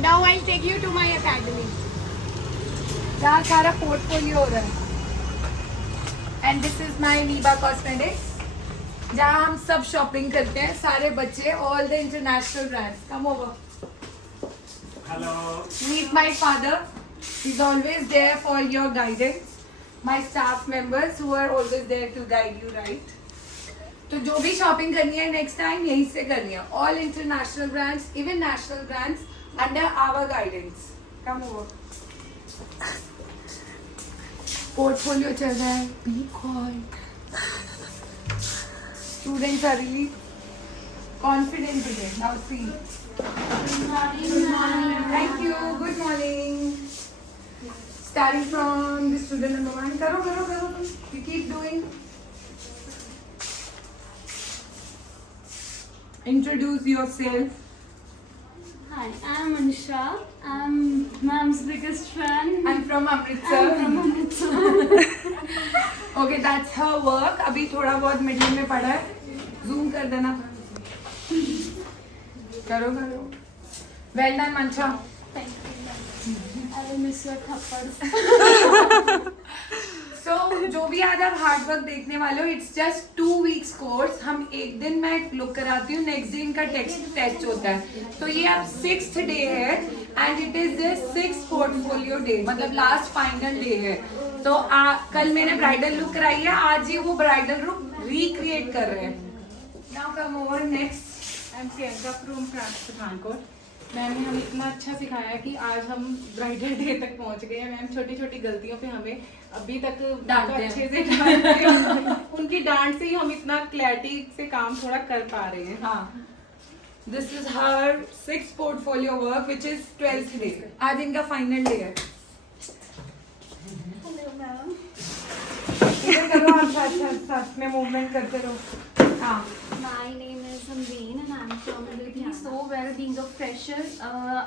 Now I'll take you to my academy. जहाँ सारा portfolio हो रहा है. And this is my Niba Cosmetics. जहाँ हम सब शॉपिंग करते हैं सारे बच्चे, all the international brands. Come over. Hello. Meet my father. He's always there for your guidance. My staff members who are always there to guide you right. तो जो भी शॉपिंग करनी है नेक्स्ट टाइम यहीं से करनी है. All international brands, even national brands under our guidance. Come over. Portfolio चल रहा है. Be quiet. Students are really confident today. Now see. Good morning. Thank you. Good morning. Starting from the student number 1. करो. You keep doing. Introduce yourself. Hi, I'm Anisha. I'm Ma'am's biggest fan. I'm from Amritsar. I'm from Amritsar. Okay, that's her work. अभी थोड़ा बहुत middle में पड़ा है. Zoom कर देना. करो. Well done, Mancha. Thank you. I will miss your thappads. So, जो भी आज आप हार्ड वर्क देखने वाले हो, इट्स जस्ट 2 weeks कोर्स. हम एक दिन मैं लुक कराती हूँ, नेक्स्ट डे इनका टेस्ट होता है. तो ये अब 6th डे है and it is the 6th portfolio day, मतलब लास्ट फाइनल डे है. तो कल मैंने ब्राइडल लुक कराई है, आज ये वो ब्राइडल लुक रिक्रिएट कर रहे हैं. Now come over next. I'm Priyanka from France Pathankot. Ma'am ने हमें इतना अच्छा सिखाया कि आज हम ब्राइडल डे तक पहुंच गए हैं. मैम छोटी छोटी गलतियों पे हमें अभी तक डांटते हैं. अच्छे से डांटते हैं. उनकी डांट से ही हम इतना क्लैरिटी से काम थोड़ा कर पा रहे हैं. हाँ, this is her 6th portfolio work which is 12th day. आज इनका फाइनल डे है. Hello, ma'am. इधर करो, आप साथ में मूवमेंट करते रहो. हाँ. My name is Amreen and I'm from Ludhiana. So well, being a fresher,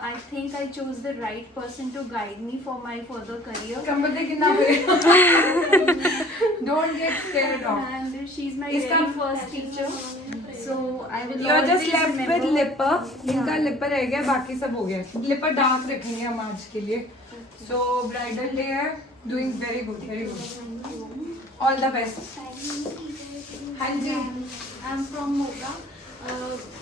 I think I chose the right person to guide me for my further career. कंबल दे कितना पे. Don't get scared off. And she's my इसका- very first teacher. So I will You are just always left with remember. lipper. इनका लिपर रह गया, बाकी सब हो गया. लिपर डार्क रखेंगे हम आज के लिए. So bridal day है. Doing very good. All the best. हाँ जी. I'm from Moga.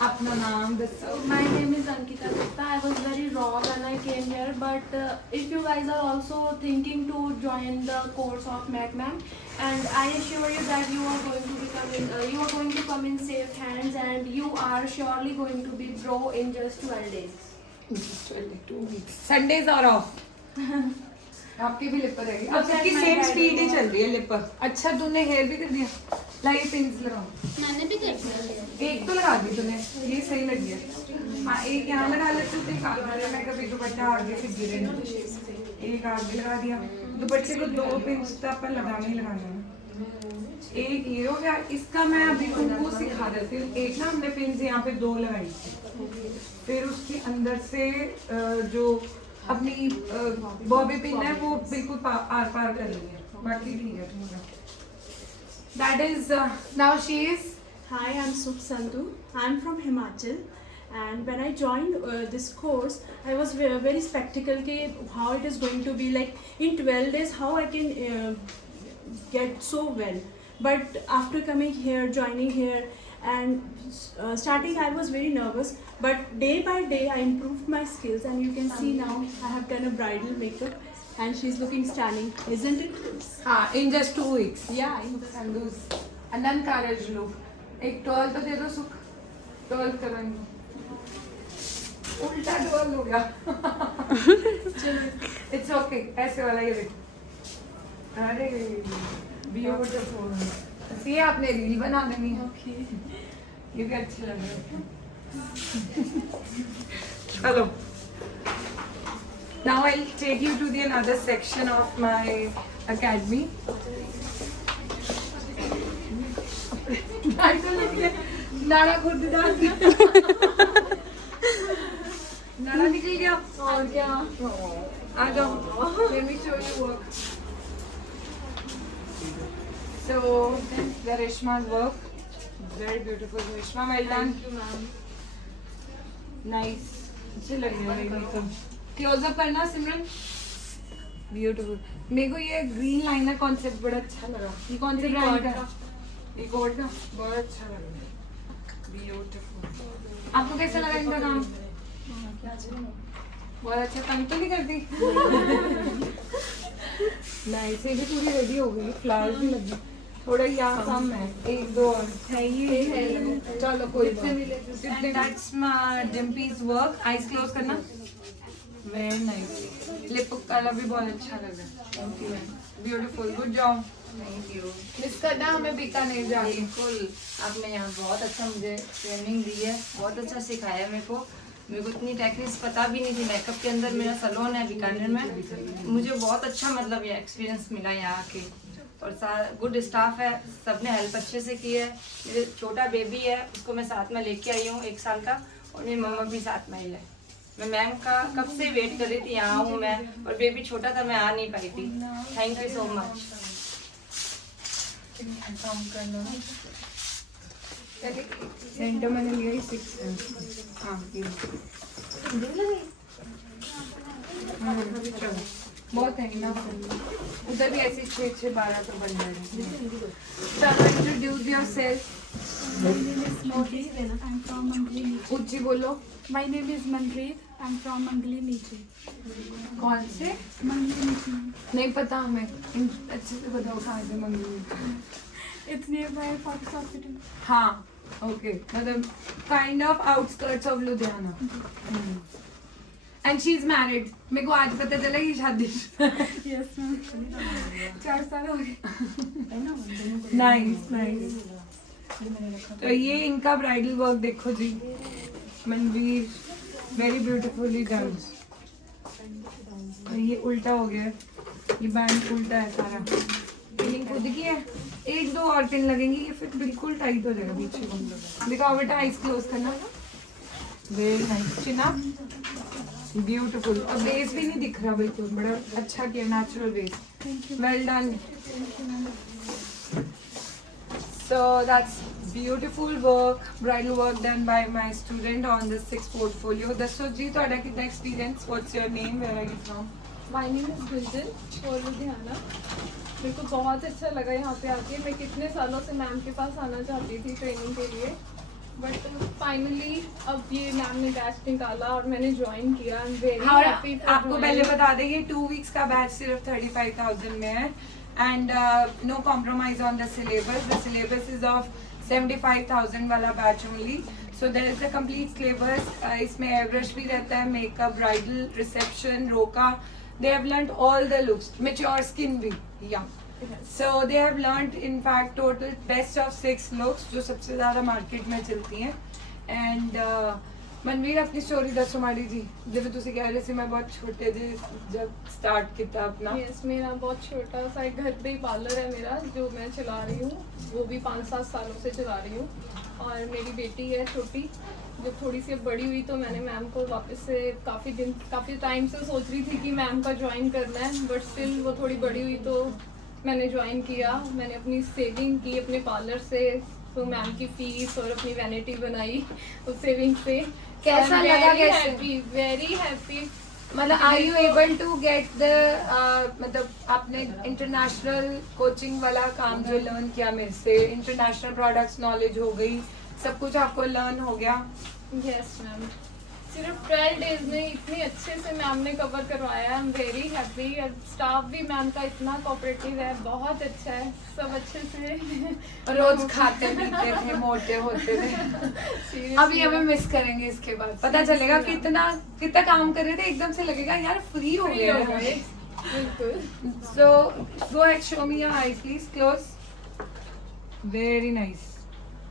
अपना नाम दसो. My name is Ankita Gupta. I was very raw when I came here, but if you guys are also thinking to join the course of MacMam, and I assure you that you are going to come in safe hands, and you are surely going to be pro in just 12 days. 22 weeks. Sundays are off. आपकी भी लिपर रहेगी. अब Look at सबकी my same bridal speed he work. चल रही है लिपर. अच्छा, तूने हेयर भी कर दिया. लाइट पिंस लगाओ. मैंने भी कर दिया. एक तो लगा दी तूने, ये सही लगी है. हाँ, एक यहाँ लगा लेते थे. कागज में कभी दुपट्टा आगे से गिरे नहीं. एक आगे लगा दिया. दुपट्टे को 2 पिंस तक पर लगाना ही लगाना है. एक ये हो गया. इसका मैं अभी तुमको सिखा देती हूँ. एक ना हमने पिंस यहाँ पे 2 लगाई थी. फिर उसके अंदर से जो अपनी बॉबी पिन है वो बिल्कुल आर पार कर रही है. बाकी ठीक है तुम्हारा. That is now she is. Hi, I'm Sukh Sandhu. I'm from Himachal, and when I joined this course, I was very skeptical कि how it is going to be like in 12 days how I can get so well. But after coming here, joining here, and starting I was very nervous. But day by day I improved my skills, and you can see now I have done a bridal makeup, and she's looking stunning, isn't it? हाँ, in just 2 weeks. Yeah. Sandhu's unencouraged look. एक toll तो दे दो सुख. Toll करेंगे. उल्टा toll हो गया. It's okay. ऐसे वाला ये देख. अरे beautiful. ये आपने रील बना देनी है. ये भी अच्छी लग रही है. चलो. Now I'll take you to the another section of my academy. नाड़ा खुद डाल दिया. नाड़ा निकल गया. और क्या? आ जाओ. Let me show you work. So the Reshma's work, very beautiful Reshma, well done. Thank you, ma'am. Nice. अच्छे लग रहे हैं। क्लोजअप करना सिमरन, ब्यूटीफुल। मेरे को ये ग्रीन लाइनर कॉन्सेप्ट बड़ा अच्छा लगा। ये कौन से ब्रांड का? ये कोड का बहुत अच्छा लगा, ब्यूटीफुल। आपको कैसा लगा इनका काम? बहुत अच्छा, तंग तो नहीं करती? नाइस। ये भी पूरी रेडी हो गई, फ्लावर्स भी लगी, थोड़ा यहाँ कम है, एक दो और है ये। चलो कोई बात नहीं। That's my Dimpy's work. Eyes close करना, वेरी नाइस। लिप कलर भी बहुत अच्छा लग रहा है, beautiful, good job. Thank you. Miss करना हमें बीकानेर जाके। बिल्कुल, आपने यहाँ बहुत अच्छा मुझे ट्रेनिंग दी है, बहुत अच्छा सिखाया मेरे को इतनी टेक्निक्स पता भी नहीं थी। मेकअप के अंदर मेरा सैलून है बीकानेर में, मुझे बहुत अच्छा मतलब ये एक्सपीरियंस मिला यहाँ आके, और गुड स्टाफ है, सबने हेल्प अच्छे से की है। मेरे छोटा बेबी है, उसको मैं साथ में लेके आई हूँ 1 साल का, और मेरी मम्मा भी साथ में ही है। मैं मैम का कब से वेट कर रही थी, यहाँ हूँ मैं, और बेबी छोटा था, मैं आ नहीं पाई थी। Thank you so much. काम करना सेंटर मैंने लिया ही 6। हाँ चलो बहुत है ना, उधर भी ऐसे 6 12 तो बन जाएंगे। चलो introduce yourself. I'm from Mangli Niche. ऊंची बोलो। My name is Manpreet. I'm from Mangli Niche. कौन से? Mangli Niche. नहीं पता हमें, अच्छे से बताओ कहाँ से मंगली। It's nearby Fox Hospital. हाँ ओके, मतलब kind of outskirts of Ludhiana. And she is married. मेरे को आज पता चला कि शादी। Yes, ma'am. 4 साल हो गए. Nice nice. तो ये इनका ब्राइडल वर्क देखो जी, मनवीर, वेरी ब्यूटीफुली डन। ये उल्टा हो गया है, ये बैंड उल्टा है सारा। पिनिंग खुद की है, 1-2 और पिन लगेंगी, ये फिर बिल्कुल टाइट हो जाएगा पीछे को। दिखाओ बेटा, आइज क्लोज करना। Very nice. चिन अप, ब्यूटीफुल। और बेस भी नहीं दिख रहा बिल्कुल, बड़ा अच्छा किया, natural base. Well done. So that's beautiful work, bridal work done by my student on this 6 portfolio. Dasho ji, ਤੁਹਾਡਾ ਕਿੰਨਾ experience? What's your name? Where are you from? My name is Gunjan और लुधियाना। मेरे को बहुत अच्छा लगा यहाँ पे आके। मैं कितने सालों से मैम के पास आना चाहती थी ट्रेनिंग के लिए, बट फाइनली अब ये मैम ने बैच निकाला और मैंने ज्वाइन किया। आई एम वेरी हाँ, हैप्पी। आपको पहले बता दें ये 2 weeks का बैच सिर्फ 35,000 में है, and no compromise on the syllabus. The syllabus is of 75,000 वाला batch only. So there is a complete syllabus. इसमें airbrush भी रहता है, makeup, bridal, reception, roka. They have learnt all the looks, mature skin भी, yeah. So they have learnt in fact total best of 6 looks जो सबसे ज़्यादा market में चलती हैं। And मनवीर अपनी स्टोरी दसो माड़ी जी, जब तुसी कह रहे थे मैं बहुत छोटे थे जब स्टार्ट किया अपना। यस, मेरा बहुत छोटा सा एक घर पे पार्लर है मेरा, जो मैं चला रही हूँ, वो भी 5-7 सालों से चला रही हूँ। और मेरी बेटी है छोटी, जब थोड़ी सी बड़ी हुई तो मैंने मैम को वापस से काफ़ी टाइम से सोच रही थी कि मैम का ज्वाइन करना है, बट स्टिल वो थोड़ी बड़ी हुई तो मैंने ज्वाइन किया। मैंने अपनी सेविंग की अपने पार्लर से, तो मैम की फीस और अपनी वैनिटी बनाई उस सेविंग से। कैसा लगा? कैसे? Very happy. मतलब are you able to get the मतलब आपने इंटरनेशनल कोचिंग वाला काम जो लर्न किया मेरे से, इंटरनेशनल प्रोडक्ट्स नॉलेज हो गई, सब कुछ आपको लर्न हो गया? यस मैम, सिर्फ 12 डेज में इतनी अच्छे से मैम ने कवर करवाया। I am very happy. और स्टाफ भी मैम का इतना कोऑपरेटिव है, बहुत अच्छा है, सब अच्छे से रोज खाते पीते थे, मोटे होते थे। अभी हमें मिस करेंगे इसके बाद, पता चलेगा कितना काम कर रहे थे, एकदम से लगेगा यार फ्री हो गया। बिल्कुल। So go ahead, show me your eyes please, close. Very nice.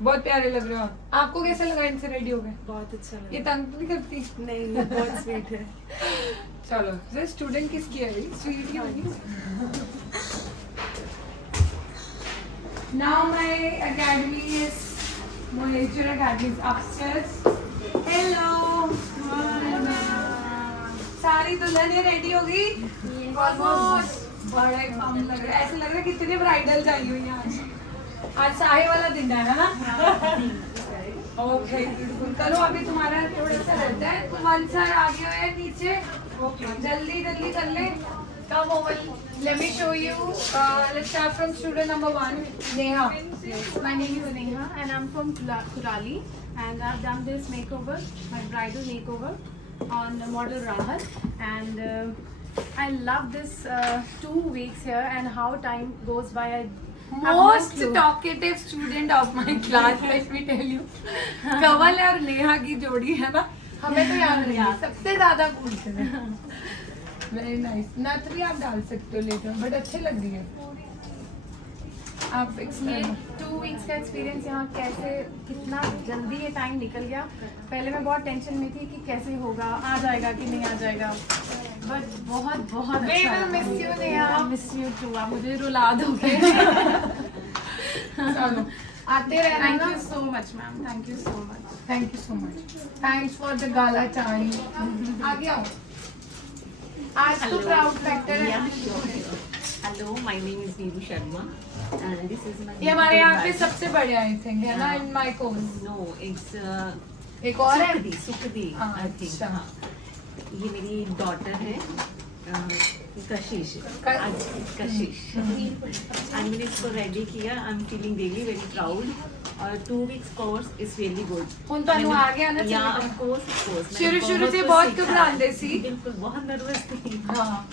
बहुत प्यारे लग रहे हो आप। आपको कैसा लगा इनसे रेडी हो गए? बहुत अच्छा लगा। ये तंग तो नहीं करती? नहीं, बहुत स्वीट है। चलो, जो स्टूडेंट किसकी है? स्वीट ही होगी। Now my academy is Mohesh Academy is upstairs. Hello. सारी दुल्हनें रेडी हो गई? Almost. बड़ा काम लग रहा है, ऐसे लग रहा है कितने ब्राइडल आई हुई हैं आज। आज साहे वाला दिन है ना? ओके बिल्कुल करो, अभी तुम्हारा थोड़ा सा रहता है। तुम आंसर आ गया है नीचे, जल्दी जल्दी कर ले। Come over. Let me show you. Let's start from student number 1, Neha. My name is Neha and I'm from Kurali, and I've done this makeover, my bridal makeover on model Rahat, and I love this 2 weeks here and how time goes by. I have no Most clue. talkative student of my class, let me tell you. कवल और नेहा की जोड़ी है ना, हमें तो याद नहीं है, सबसे ज्यादा पूछते हैं। Very nice. नथरी आप डाल सकते हो लेटर, बट अच्छे लग रही है। आप फिक्स ये कर 2 weeks का एक्सपीरियंस यहाँ कैसे, कितना जल्दी ये टाइम निकल गया। पहले मैं बहुत टेंशन में थी कि कैसे होगा, आ जाएगा कि नहीं आ जाएगा, बट बहुत बहुत We अच्छा will miss you, Neha. Miss you too. आप मुझे रुला दोगे। चलो आते रहना थैंक ना। You so much ma'am, thank you so much. Thank you so much. Thanks for the गाला चाय। आगे आओ। आज तो प्राउड फैक्टर है। Hello, my name is Neeru Sharma, and this is my. ये हमारे यहाँ पे batch. सबसे बड़े आई थिंक है ना in my course. No, it's एक और है। Sukdi, I think. अच्छा। हाँ। ये मेरी डॉटर है कशिश। कशिश। आज मैंने इसको रेडी किया। I am feeling really very proud. और 2 weeks course is really good. उन तो आ गया ना या चलो। ऑफ कोर्स शुरू से बहुत घबराते सी। बिल्कुल बहुत नर्वस थी। हाँ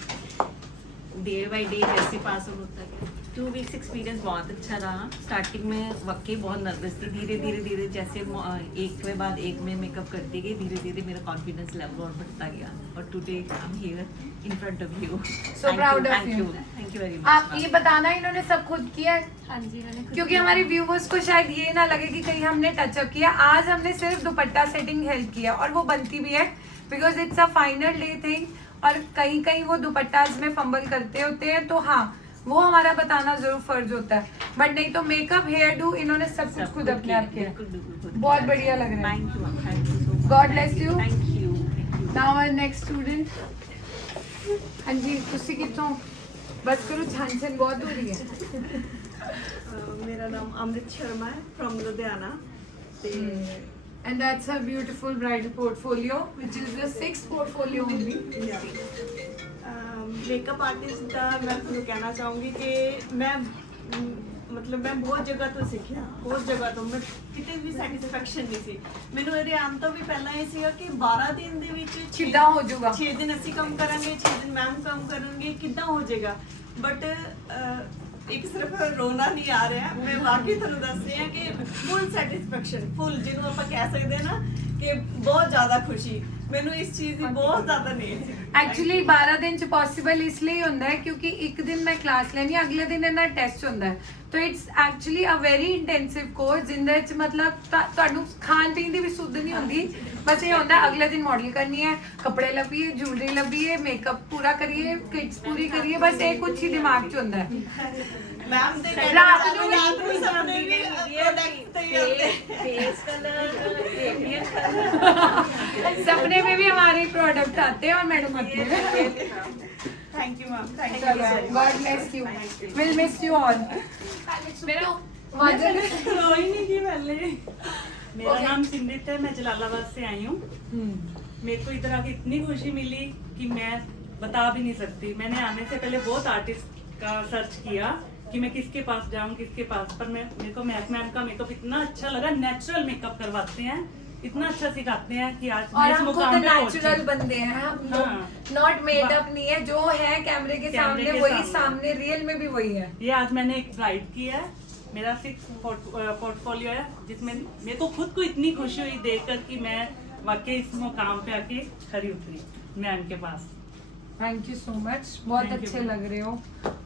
डे बाय डे जैसे पास होता गया। 2 weeks एक्सपीरियंस बहुत अच्छा रहा। स्टार्टिंग में वाकई बहुत नर्वस थी। धीरे धीरे धीरे जैसे एक के बाद एक में मेकअप करती गई, धीरे धीरे मेरा कॉन्फिडेंस लेवल और बढ़ता गया। और today I am here in front of you. So proud of thank you. You thank you very much. आप ये बताना इन्होंने सब खुद किया है? हाँ जी, मैंने खुद क्योंकि हमारे व्यूवर्स को शायद ये ना लगे कि कहीं हमने टचअप किया। आज हमने सिर्फ दुपट्टा सेटिंग हेल्प किया और वो बनती भी है because it's a final day thing. और कहीं कहीं वो दुपट्टाज में फंबल करते होते हैं, तो हाँ वो हमारा बताना जरूर फर्ज होता है। बट नहीं तो मेकअप, हेयर डू इन्होंने सब कुछ खुद अपने आप किया। बिल्कुल बिल्कुल खुद बहुत बढ़िया लग रहा है। Thank you so much. God bless you. Thank you. Now our next student. हाँ जी, ਤੁਸੀਂ ਕਿੱਥੋਂ? बस करो, छान बहुत हो रही है। मेरा नाम अमृत शर्मा है फ्रॉम लुधियाना ते And that's a beautiful bridal portfolio, which is the 6th portfolio only. Makeup artist ਦਾ ਮੈਂ ਤੁਹਾਨੂੰ ਕਹਿਣਾ ਚਾਹੂੰਗੀ ਕਿ ਮੈਂ ਮਤਲਬ ਮੈਂ ਬਹੁਤ ਜਗ੍ਹਾ ਤੋਂ ਸਿੱਖਿਆ, ਬਹੁਤ ਜਗ੍ਹਾ ਤੋਂ ਮੈਂ ਕਿਤੇ ਵੀ ਸੈਟੀਸਫੈਕਸ਼ਨ ਨਹੀਂ ਸੀ ਮੈਨੂੰ। ਇਹਦੇ ਆਉਣ ਤੋਂ ਵੀ ਪਹਿਲਾਂ ਇਹ ਸੀਗਾ ਕਿ 12 ਦਿਨ ਦੇ ਵਿੱਚ ਕਿੱਦਾਂ ਹੋ ਜਾਊਗਾ? 6 ਦਿਨ ਅਸੀਂ ਕੰਮ ਕਰਾਂਗੇ, 6 ਦਿਨ ਮੈਮ ਕੰਮ ਕਰਨਗੇ, ਕਿੱਦਾਂ ਹੋ ਜਾਏਗਾ। ਬਟ ਇੱਕ ਸਿਰਫ ਰੋਣਾ ਨਹੀਂ ਆ ਰਿਹਾ, ਮੈਂ ਵਾਕਈ ਤੁਹਾਨੂੰ ਦੱਸ ਰਹੀ ਹਾਂ ਕਿ ਫੁੱਲ ਸੈਟੀਸਫੈਕਸ਼ਨ, ਫੁੱਲ ਜਿਹਨੂੰ ਆਪਾਂ ਕਹਿ ਸਕਦੇ ਹਾਂ ਨਾ ਕਿ ਬਹੁਤ ਜ਼ਿਆਦਾ ਖੁਸ਼ੀ ਮੈਨੂੰ ਇਸ ਚੀਜ਼ ਦੀ ਬਹੁਤ ਜ਼ਿਆਦਾ ਨਹੀਂ ਹੈ। एक्चुअली 12 दिन च पॉसिबल इसलिए होता है क्योंकि एक दिन मैं क्लास लेनी, अगले दिन इन्ना टेस्ट होता है। तो it's actually a very intensive course जिंदे च मतलब ਤੁਹਾਨੂੰ ਖਾਣ ਪੀਣ ਦੀ ਵੀ ਸੁੱਧ ਨਹੀਂ ਹੁੰਦੀ। ਬਸ ਇਹ ਹੁੰਦਾ ਅਗਲੇ ਦਿਨ ਮॉडल करनी है, कपड़े लभीए, ज्वेलरी लभीए, मेकअप पूरा करिए, किट्स पूरी करिए, बस ਇਹ कुछ ही दिमाग च होता है। ਮੈਮ ਦੇ ਰਾਤ ਨੂੰ ਵੀ ਰਾਤ ਨੂੰ ਸਾਹਮਣੇ ਵੀ ਪ੍ਰੋਡਕਟ ਤਿਆਰ ਹੁੰਦੇ फेस कलर सपने में भी हमारे प्रोडक्ट आते हैं और मैडम आती है। Thank you ma'am, thank you. God bless you. We'll miss you all. मेरा वाजन रोई नहीं थी पहले। मेरा Okay. नाम सिमरत है, मैं जलालाबाद से आई हूँ। मेरे को इधर आके इतनी खुशी मिली कि मैं बता भी नहीं सकती। मैंने आने से पहले बहुत आर्टिस्ट का सर्च किया कि मैं किसके पास जाऊँ, किसके पास, पर मेरे को मैम का मेकअप इतना अच्छा लगा। नेचुरल मेकअप करवाते हैं, इतना अच्छा सिखाते हैं कि आज और मैं इस हम खुद मुकाम पे नेचुरल पहुंची। बंदे हैं, हम हाँ। नॉट मेड अप नहीं है, जो है कैमरे के सामने के वही सामने। सामने रियल में भी वही है। ये आज मैंने एक ब्राइड की है, मेरा 6th पोर्टफोलियो है, जिसमें मेरे को खुद को इतनी खुशी हुई देखकर कि मैं वाकई इस मुकाम पे आके खरी उतरी मैम के पास। थैंक यू सो मच, बहुत Thank you, अच्छे ma'am. लग रहे हो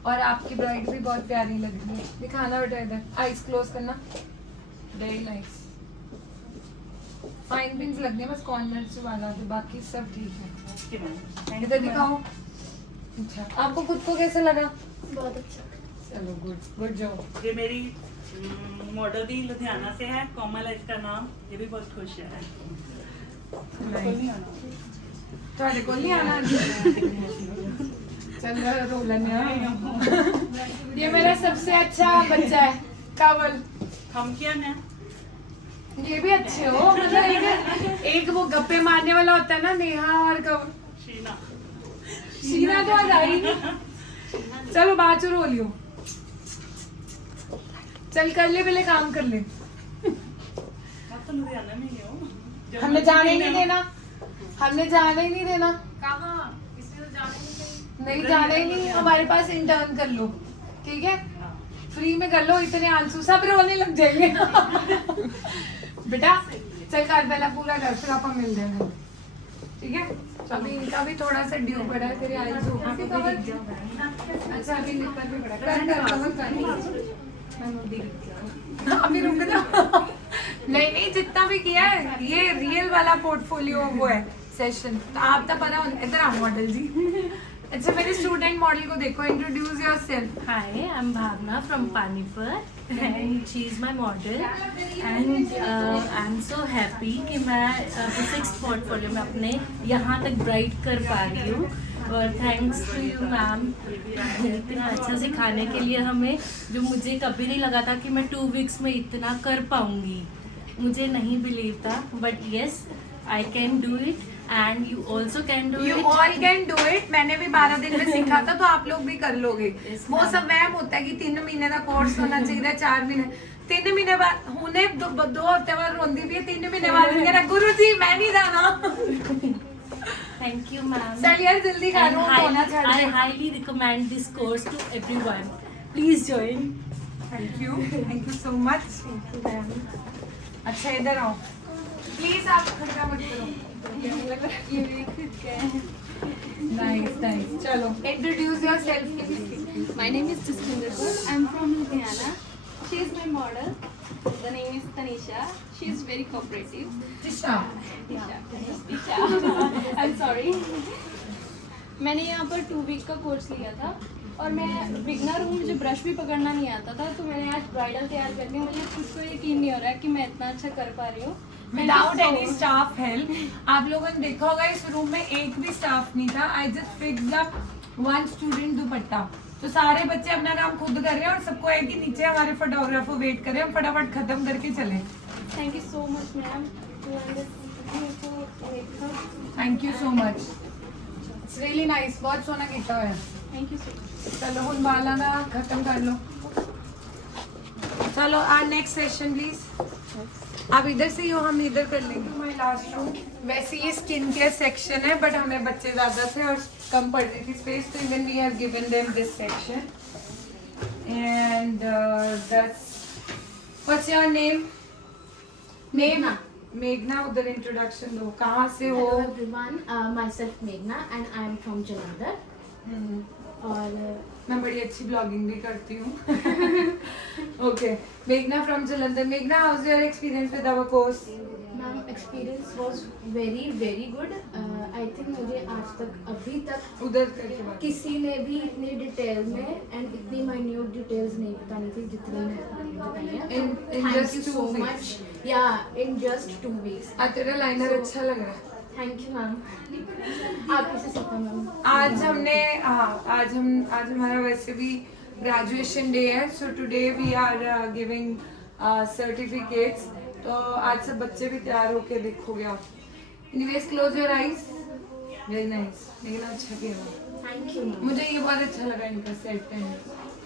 और आपकी ब्राइड भी बहुत प्यारी लग रही है। दिखाना बेटा इधर, आईज क्लोज करना, वेरी नाइस। फाइन पिंस लगने बस कॉर्नर से वाला तो बाकी सब ठीक है। ओके मैम, थैंक इधर यू मैम। दिखाओ। अच्छा, आपको खुद को कैसा लगा? बहुत अच्छा। चलो गुड गुड जॉब। ये मेरी मॉडल भी लुधियाना से है, कोमल है इसका नाम, ये भी बहुत खुश है। ਤੁਹਾਡੇ ਕੋਲ नहीं आना चल रो लेने। ये मेरा सबसे अच्छा बच्चा है, कावल। हम क्या मैं ये भी अच्छे हो, मतलब एक वो गप्पे मारने वाला होता है ना, नेहा और शीना तो आज आई नहीं। चलो बात रो लियो, चल कर ले, पहले काम कर ले। आप तो लुधियाना में ही हो। हमने जाने ही नहीं देना, हमने जाने ही नहीं देना। कहाँ किसी को जाने नहीं चाहिए। नहीं जाने ही नहीं, हमारे पास इंटर्न कर लो, ठीक है, फ्री में कर लो। इतने आंसू सब रोने लग जाएंगे। बेटा चल कर पहला पूरा कर, फिर आप मिल जाएंगे, ठीक है। अभी इनका भी थोड़ा सा ड्यू पड़ा है, तेरे आईज ऊपर भी कवर। अच्छा अभी निपर भी पड़ा कर कवर कर। अभी रुक जा। नहीं नहीं, जितना भी किया है ये रियल वाला पोर्टफोलियो वो है सेशन, तो आप तो पता हो। इधर आओ मॉडल जी। अच्छा मेरे स्टूडेंट मॉडल को देखो, introduce yourself. Hi, I'm Bhavna from Panipat and she is my model and I'm so happy कि मैं 6th portfolio में अपने यहाँ तक ब्राइट कर पा रही हूँ और थैंक्स टू यू मैम इतना अच्छा सिखाने के लिए हमें, जो मुझे कभी नहीं लगा था कि मैं 2 weeks में इतना कर पाऊँगी। मुझे नहीं बिलीव था, but yes I can do it and you also can do you it. All can do it. मैंने भी 12 दिन में सीखा था, तो आप लोग भी कर लोगे। वो सब वहम होता है कि 3 महीने का कोर्स होना चाहिए, 4 महीने। 3 महीने बाद होने 2 हफ्ते बाद रोंदी भी है, 3 महीने बाद कहना गुरु जी मैं नहीं जाना। Thank you, ma'am. चल यार जल्दी कर, I highly recommend this course to everyone. Please join. Thank you so much. अच्छा इधर आओ प्लीज, आप खड़का मत करो। नाइस नाइस, चलो introduce yourself please. My name is Jastinder Kaur. I'm from Ludhiana. She is my model. The name is Tanisha. She is very cooperative. Disha, Tisha. I'm sorry. मैंने यहाँ पर 2 week का course लिया था और मैं beginner हूँ, मुझे ब्रश भी पकड़ना नहीं आता था, तो मैंने आज ब्राइडल तैयार करके मुझे खुद को यकीन नहीं हो रहा है कि मैं इतना अच्छा कर पा रही हूँ विदाउट एनी स्टाफ हेल्प। आप लोगों ने देखा होगा इस रूम में एक भी स्टाफ नहीं था। I just fixed up 1 student दुपट्टा, तो सारे बच्चे अपना काम खुद कर रहे हैं और सबको है कि नीचे हमारे फोटोग्राफर वेट कर रहे हैं, हम फटाफट खत्म करके चले। Thank you so much ma'am. Thank you so much, it's really nice, बहुत सोना किया हुआ है। Thank you so much. चलो हुन बाला ना खत्म कर लो। चलो आज नेक्स्ट सेशन प्लीज। आप इधर से ही हो, हम इधर कर लेंगे। My last room. वैसे ये स्किन केयर सेक्शन है, बट हमें बच्चे ज़्यादा थे और कम पड़ रही थी स्पेस, तो even we have given them this section. And what's your name? Meghna. मेघना, उधर इंट्रोडक्शन दो, कहाँ से हो? Hello everyone, myself Meghna and I am from Jalandhar. और मैं बड़ी अच्छी ब्लॉगिंग भी करती हूँ। ओके, मेघना फ्रॉम जलंधर। मेघना, how is your experience with our course? Ma'am experience was very good. I think मुझे आज तक अभी तक उधर करके बात। किसी ने भी इतनी डिटेल में एंड इतनी माइन्यूट डिटेल्स नहीं बतानी थी जितनी मैंने बताई है। In thank just you 2 so weeks. Much. या इन जस्ट 2 weeks। तेरा लाइनर अच्छा लग रहा है। थैंक यू मैम, आप कैसे सीखा मैम? आज हमने आज हमारा वैसे भी ग्रेजुएशन डे है, so today we are giving certificates. तो आज सब बच्चे भी तैयार होके देखोगे आप। Anyways close your eyes. Very nice, लेकिन अच्छा किया। Thank you ma'am. मुझे ये बहुत अच्छा लगा इनका सेट पेन,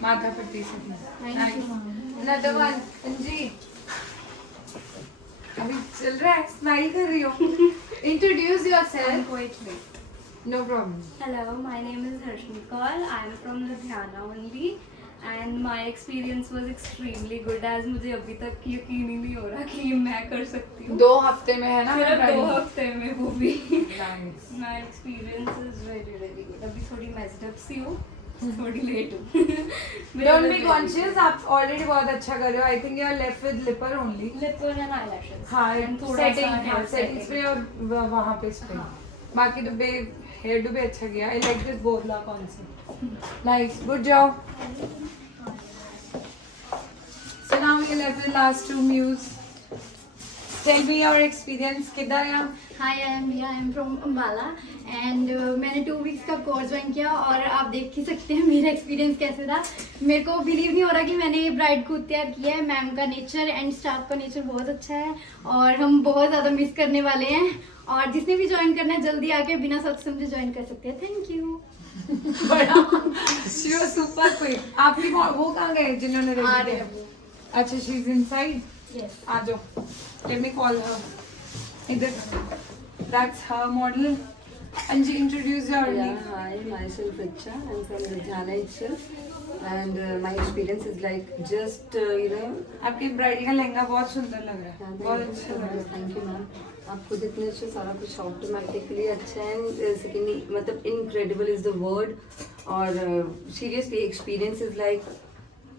माथा पट्टी से। Thank you ma'am. Another one, जी अभी चल रहा है, स्माइल कर रही हो। Introduce yourself. No problem. Hello, my name is Harshmeet Kaur. I am from Ludhiana only and my experience was extremely good as मुझे अभी तक यकीन ही नहीं हो रहा कि मैं कर सकती हूँ। 2 हफ्ते में है ना? सिर्फ 2 हफ्ते में, वो भी। Nice. My experience is very good. अभी थोड़ी messed up सी हूँ, थोड़ी लेट हूँ। Don't be conscious, आप ऑलरेडी बहुत अच्छा कर रहे हो। I think you are left with lipper only. Lipper and eyelashes. हाँ, And थोड़ा सा setting hair setting spray और वहाँ पे spray। बाकी तो हेयर डू भी अच्छा किया। I like this Borla concept. Nice, good job. So now we left with last 2 muse. Tell me your experience. किधर है? Hi, I am Mia. I am from Ambala and मैंने 2 weeks का का कोर्स ज्वाइन किया और आप देख ही सकते हैं मेरा एक्सपीरियंस कैसे था। मेरे को बिलीव नहीं हो रहा कि मैंने ये ब्राइड खुद तैयार किया है। मैम का नेचर एंड स्टाफ का नेचर बहुत अच्छा है और हम बहुत ज़्यादा मिस करने वाले हैं। और जिसने भी ज्वाइन करना है जल्दी आके बिना सोच समझे ज्वाइन कर सकते हैं। Thank you. Super quick. आपकी वो कहाँ गए जिन्होंने आ ready रहे किया? हैं वो। अच्छा, शी इज इनसाइड। यस। आ जाओ, लेट मी कॉल हर। इधर, that's her model. And she introduce your Yeah, hi, myself Richa. I'm from Ludhiana itself, and my experience is like just आपकी ब्राइडल का लहंगा बहुत सुंदर लग रहा है, बहुत अच्छा लग रहा है। Thank you ma'am. आप खुद इतने अच्छे, सारा कुछ ऑटोमेटिकली अच्छा है। सेकेंडली मतलब इनक्रेडिबल इज द वर्ड। और seriously experience is like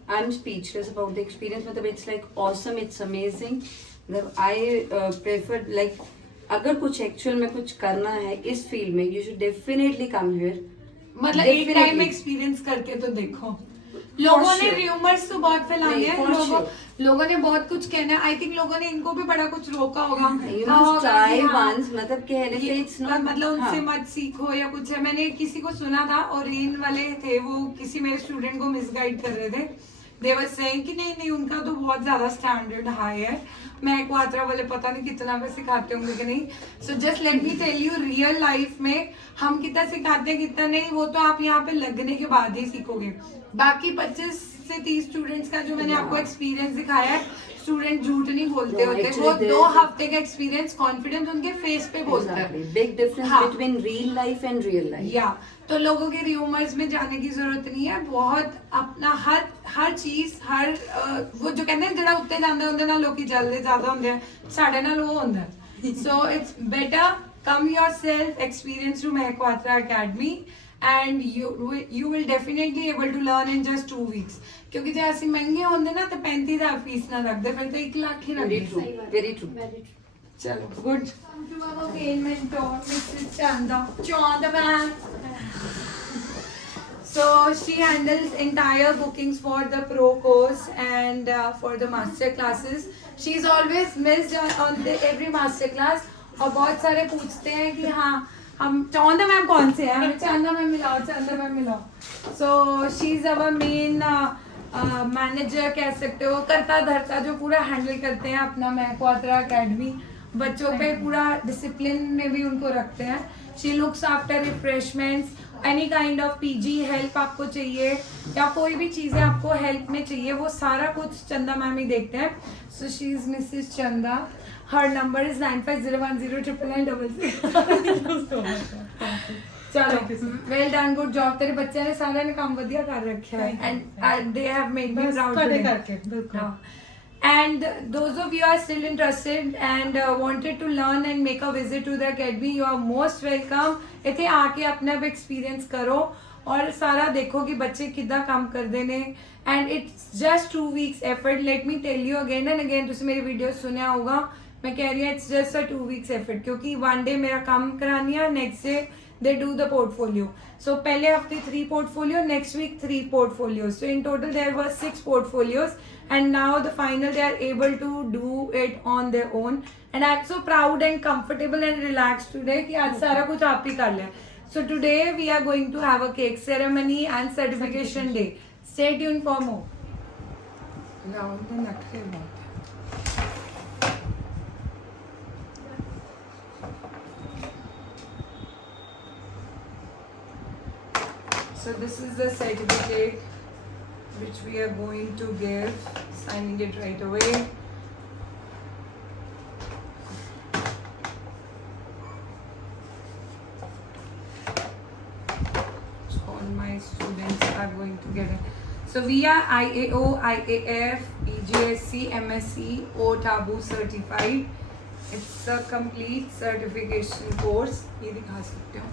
I am speechless about the experience. मतलब it's like awesome, it's amazing. मतलब आई प्रेफर लाइक अगर कुछ एक्चुअल में कुछ करना है इस फील्ड में, you should definitely come here. मतलब एक टाइम एक्सपीरियंस करके तो देखो। लोगों ने र्यूमर्स तो बहुत फैलाए हैं, लोगों ने बहुत कुछ कहना है। आई थिंक लोगों ने इनको भी बड़ा कुछ रोका होगा। मतलब कहने से इट्स नॉट, मतलब उनसे मत सीखो या कुछ है। मैंने किसी को सुना था और रेन वाले थे, वो किसी मेरे स्टूडेंट को मिसगाइड कर रहे थे। दे वर सेइंग कि नहीं उनका तो बहुत ज्यादा स्टैंडर्ड हाई है। मैं क्वात्रा वाले पता नहीं कितना पे सिखाते होंगे कि नहीं। So just let me tell you, real life में हम कितना सिखाते हैं कितना नहीं, वो तो आप यहाँ पे लगने के बाद ही सीखोगे। बाकी 25 से 30 स्टूडेंट्स का जो मैंने आपको एक्सपीरियंस दिखाया है, स्टूडेंट झूठ नहीं बोलते होते। वो 2 हफ्ते का एक्सपीरियंस कॉन्फिडेंस उनके फेस पे बोलता है। Big difference between real life and real life. या तो लोगों के र्यूमर्स में जाने की जरूरत नहीं है। बहुत अपना हर चीज, हर वो जो कहते हैं जरा उत्ते जाते होंगे ना लोग जल्दी ज्यादा होंगे, साढ़े नाल वो होंगे। So it's better come yourself, experience to Mehak Kwatra academy and you will definitely able to learn in just 2 weeks. क्योंकि जो ऐसे महंगे होंगे ना तो 35,000 फीस ना रख दे, फिर तो 1 लाख ही रख दे। Very true. चलो good. mentor Mrs. Chanda ma'am. So she handles entire bookings for the pro course and for the master classes. She's always missed on the every master class. और बहुत सारे पूछते हैं कि हाँ हम चंदा मैम कौन से हैं, हमें चंदा मैम मिलाओ, चंदा मैम मिलाओ। So she's our main manager कह सकते हो, करता धरता जो पूरा हैंडल करते हैं अपना महक क्वात्रा अकेडमी। बच्चों पे पूरा डिसिप्लिन में भी उनको रखते हैं। She looks after refreshments, any kind of PG help आपको चाहिए या कोई भी चीज़ें आपको हेल्प में चाहिए, वो सारा कुछ चंदा मैम ही देखते हैं। सो शी इज मिसेस चंदा। हर नंबर इज 9501099966। चलो वेल डन, गुड जॉब। तेरे बच्चे ने सारे ने काम बढ़िया कर रखा है and they have made me proud. And those of you are still interested and wanted to learn and make a visit to the academy, you are most welcome. इथे आके अपना भी एक्सपीरियंस करो और सारा देखो कि बच्चे कितना काम करते ने। And it's just 2 weeks effort. Let me tell you again and again, तुझे मेरी वीडियो सुना होगा, मैं कह रही हूँ it's just a 2 weeks effort। क्योंकि 1 day मेरा काम करानी है, next day they do the portfolio. So पहले हफ्ते 3 portfolio, next week 3 portfolios. So in total there were 6 portfolios. And now the final they are able to do it on their own. And I'm so proud and comfortable and relaxed today कि आज सारा कुछ आप ही कर लिया। So today we are going to have a cake ceremony and certification day. Stay tuned for more. Now the next one. So this is the certificate which we are going to give, signing it right away. So all my students are going to get it. So we are IAO, IAF, EGSC, MSc, OTABU certified. It's a complete certification course. ये दिखा सकते हो।